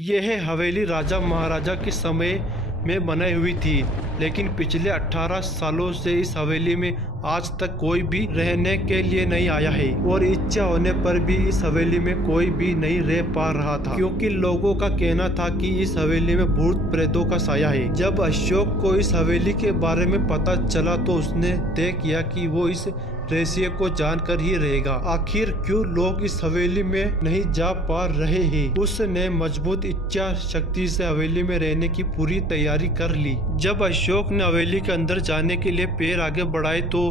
यह हवेली राजा महाराजा के समय में बनाई हुई थी, लेकिन पिछले 18 सालों से इस हवेली में आज तक कोई भी रहने के लिए नहीं आया है और इच्छा होने पर भी इस हवेली में कोई भी नहीं रह पा रहा था, क्योंकि लोगों का कहना था कि इस हवेली में भूत प्रेतों का साया है। जब अशोक को इस हवेली के बारे में पता चला तो उसने तय किया कि वो इस रहस्य को जानकर ही रहेगा। आखिर क्यों लोग इस हवेली में नहीं जा पा रहे हैं? उसने मजबूत इच्छा शक्ति से हवेली में रहने की पूरी तैयारी कर ली। जब अशोक ने हवेली के अंदर जाने के लिए पैर आगे बढ़ाए तो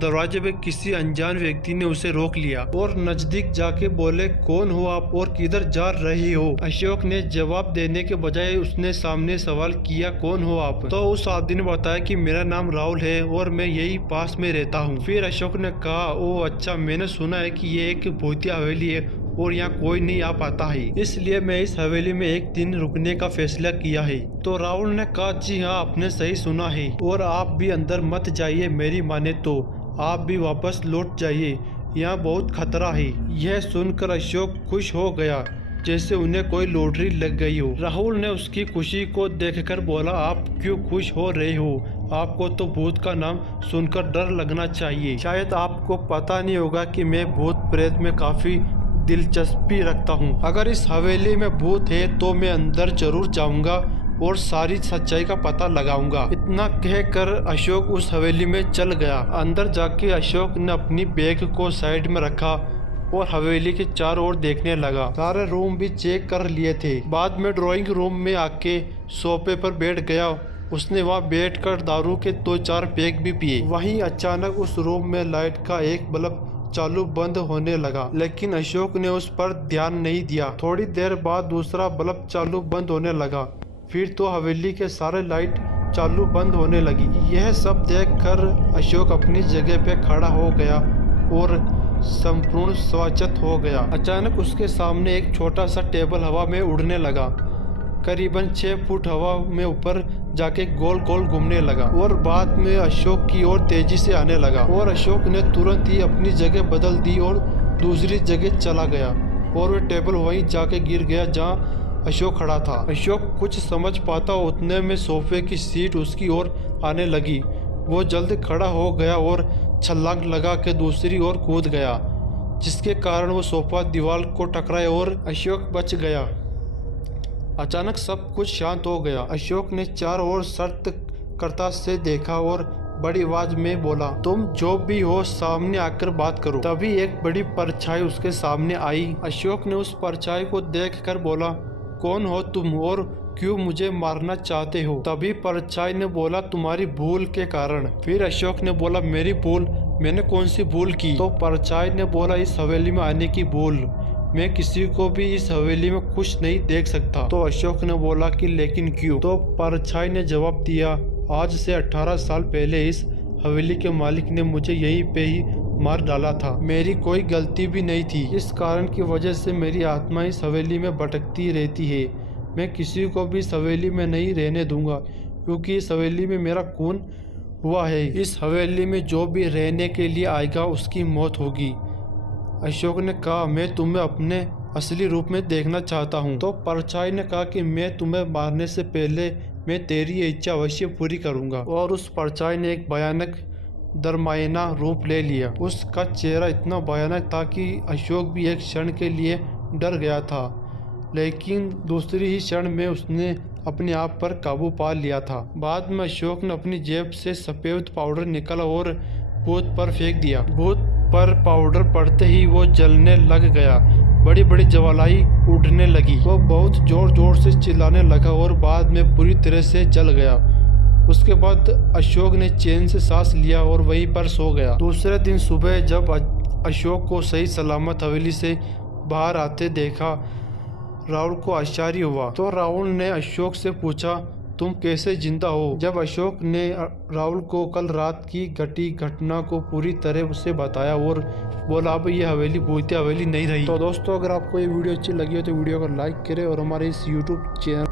दरवाजे पे किसी अनजान व्यक्ति ने उसे रोक लिया और नजदीक जाके बोले, कौन हो आप और किधर जा रहे हो? अशोक ने जवाब देने के बजाय उसने सामने सवाल किया, कौन हो आप? तो उस आदमी ने बताया कि मेरा नाम राहुल है और मैं यही पास में रहता हूँ। फिर अशोक ने कहा, ओ अच्छा, मैंने सुना है कि ये एक भूतिया हवेली है और यहाँ कोई नहीं आ पाता है, इसलिए मैं इस हवेली में एक दिन रुकने का फैसला किया है। तो राहुल ने कहा, जी हाँ, आपने सही सुना है और आप भी अंदर मत जाइए, मेरी माने तो आप भी वापस लौट जाइए, यहाँ बहुत खतरा है। यह सुनकर अशोक खुश हो गया जैसे उन्हें कोई लॉटरी लग गई हो। राहुल ने उसकी खुशी को देखकर बोला, आप क्यों खुश हो रहे हो? आपको तो भूत का नाम सुनकर डर लगना चाहिए। शायद आपको पता नहीं होगा कि मैं भूत प्रेत में काफी दिलचस्पी रखता हूँ। अगर इस हवेली में भूत है तो मैं अंदर जरूर जाऊंगा और सारी सच्चाई का पता लगाऊंगा। इतना कहकर अशोक उस हवेली में चल गया। अंदर जाके अशोक ने अपनी बैग को साइड में रखा और हवेली के चारों ओर देखने लगा। सारे रूम भी चेक कर लिए थे। बाद में ड्राइंग रूम में आके सोफे पर बैठ गया। उसने वहाँ बैठकर दारू के 2-4 पैक भी पिए। वहीं अचानक उस रूम में लाइट का एक बल्ब चालू बंद होने लगा, लेकिन अशोक ने उस पर ध्यान नहीं दिया। थोड़ी देर बाद दूसरा बल्ब चालू बंद होने लगा, फिर तो हवेली के सारे लाइट चालू बंद होने लगी। यह सब देखकर अशोक अपनी जगह पे खड़ा हो गया और संपूर्ण स्वाचत हो गया। अचानक उसके सामने एक छोटा सा टेबल हवा में उड़ने लगा, करीबन 6 फुट हवा में ऊपर जाके गोल गोल घूमने लगा और बाद में अशोक की ओर तेजी से आने लगा। और अशोक ने तुरंत ही अपनी जगह बदल दी और दूसरी जगह चला गया और वह टेबल वहीं जाके गिर गया जहाँ अशोक खड़ा था। अशोक कुछ समझ पाता उतने में सोफे की सीट उसकी ओर आने लगी। वो जल्द खड़ा हो गया और छलांग लगा के दूसरी ओर कूद गया, जिसके कारण वो सोफा दीवार को टकराए और अशोक बच गया। अचानक सब कुछ शांत हो गया। अशोक ने चारों ओर सतर्कता से देखा और बड़ी आवाज में बोला, तुम जो भी हो सामने आकर बात करो। तभी एक बड़ी परछाई उसके सामने आई। अशोक ने उस परछाई को देखकर बोला, कौन हो तुम और क्यों मुझे मारना चाहते हो? तभी परछाई ने बोला, तुम्हारी भूल के कारण। फिर अशोक ने बोला, मेरी भूल? मैंने कौन सी भूल की? तो परछाई ने बोला, इस हवेली में आने की भूल। मैं किसी को भी इस हवेली में खुश नहीं देख सकता। तो अशोक ने बोला कि लेकिन क्यों? तो परछाई ने जवाब दिया, आज से 18 साल पहले इस हवेली के मालिक ने मुझे यहीं पे ही मार डाला था। मेरी कोई गलती भी नहीं थी। इस कारण की वजह से मेरी आत्मा इस हवेली में भटकती रहती है। मैं किसी को भी इस हवेली में नहीं रहने दूंगा, क्योंकि इस हवेली में मेरा खून हुआ है। इस हवेली में जो भी रहने के लिए आएगा उसकी मौत होगी। अशोक ने कहा, मैं तुम्हें अपने असली रूप में देखना चाहता हूँ। तो परछाई ने कहा कि मैं तुम्हें मारने से पहले मैं तेरी इच्छा अवश्य पूरी करूँगा। और उस परछाई ने एक भयानक दरमायाना रूप ले लिया। उसका चेहरा इतना भयानक था कि अशोक भी एक क्षण के लिए डर गया था, लेकिन दूसरी ही क्षण में उसने अपने आप पर काबू पा लिया था। बाद में अशोक ने अपनी जेब से सफ़ेद पाउडर निकाला और भूत पर फेंक दिया। भूत पर पाउडर पड़ते ही वो जलने लग गया। बड़ी बड़ी ज्वालाएं उड़ने लगी। वो बहुत जोर जोर से चिल्लाने लगा और बाद में पूरी तरह से जल गया। उसके बाद अशोक ने चैन से सांस लिया और वहीं पर सो गया। दूसरे दिन सुबह जब अशोक को सही सलामत हवेली से बाहर आते देखा, राहुल को आश्चर्य हुआ। तो राहुल ने अशोक से पूछा, तुम कैसे जिंदा हो? जब अशोक ने राहुल को कल रात की घटी घटना को पूरी तरह उससे बताया और बोला, अब ये हवेली भूतिया हवेली नहीं रही। तो दोस्तों, अगर आपको ये वीडियो अच्छी लगी हो तो वीडियो को लाइक करें और हमारे इस यूट्यूब चैनल